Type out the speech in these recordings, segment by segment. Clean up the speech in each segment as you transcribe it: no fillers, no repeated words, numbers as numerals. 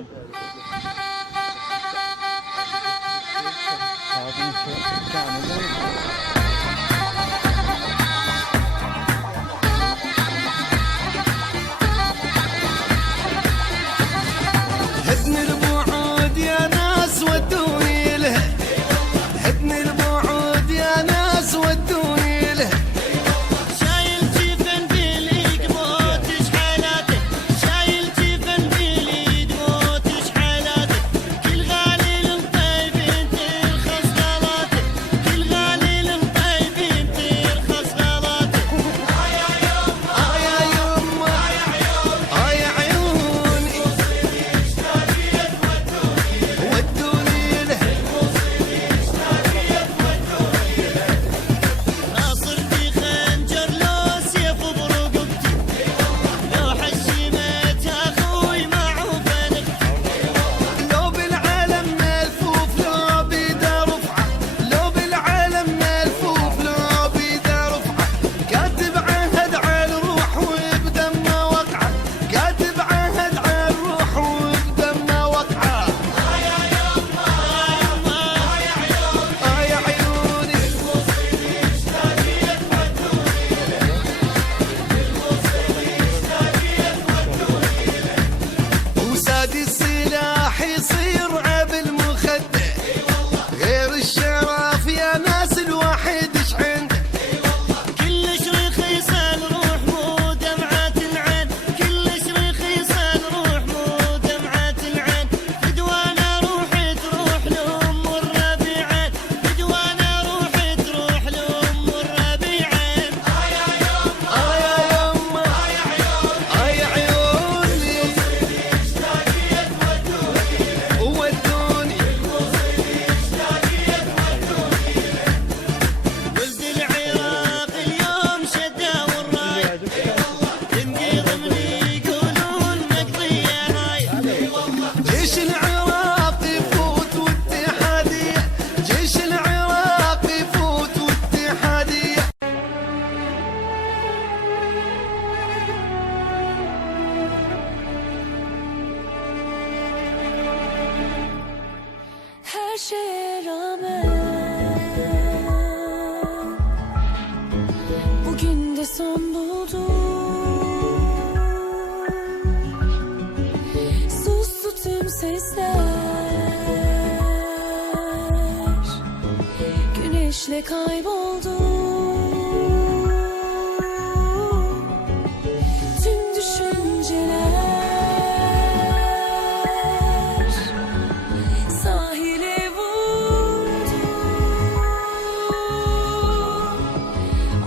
هدني البعود يا ناس ودوني له، هدني البعود يا ناس ودوني له. شايل جفن باليد موتش حالاتك، شايل جفن باليد موتش حالاتك. كل غالي طيبين ترخص غلاتك، كل غالي طيبين ترخص غلاتك. يا يما يا عيوني ودوني له. ناصر في خنجر لو سيف برقبتي، لو حشمت اخوي معه بنقتي. لو بالعالم ملفوف لو بيده رفعه، لو بالعالم ملفوف لو بيده رفعه. كاتب عهد على الروح وبدمه وقعه، كاتب عهد على الروح وبدمه وقعه. يا عيوني وسادي السلاح يصير عبل مخده، غير الشرف يا ناس الواحد ايش عنده. كلش رخيص الروح مو دمعة العين، كلش رخيص الروح مو دمعة العين. فدوانا روحي تروح لأم الربيعين، فدوانا روحي تروح لأم الربيعين. يا يما يا عيوني ودوني. ولد العراق اليوم شدا والراي، تنقيض من يقولون مقضية هاي. جيش العراق يفوت والاتحادية، جيش العراق يفوت والاتحادية. Her şeye rağmen bugün de son buldu. Sustu tüm sesler, güneşle kayboldu. Tüm düşünceler sahile vurdu.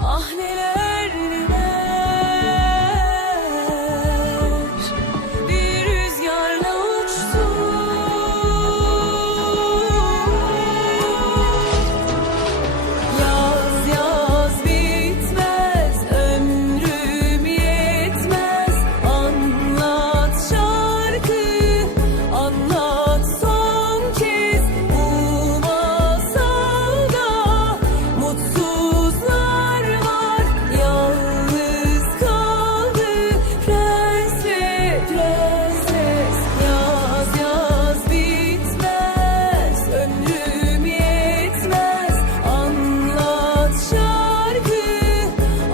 Ah neler neler bir rüzgarla uçtu. Yaz yaz bitmez, ömrüm yetmez. Anlat şarkı, anlat son kez. Bu masalda mutsuzlar var, yalnız kaldı prens ve prenses. Yaz yaz bitmez, ömrüm yetmez. Anlat şarkı,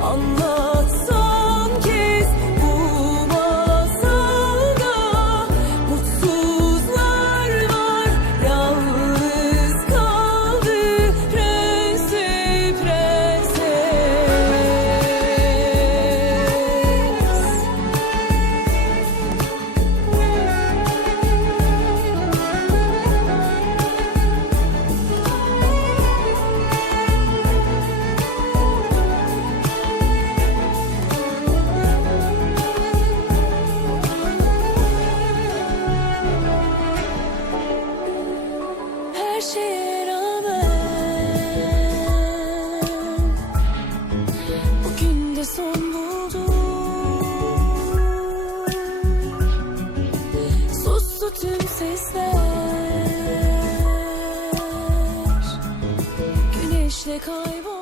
anlat son kez. Bu masalda mutsuzlar var, yalnız kaldı prens ve prenses. Her şeye rağmen bugün de son buldu. Sustu tüm sesler, güneşle kayboldu.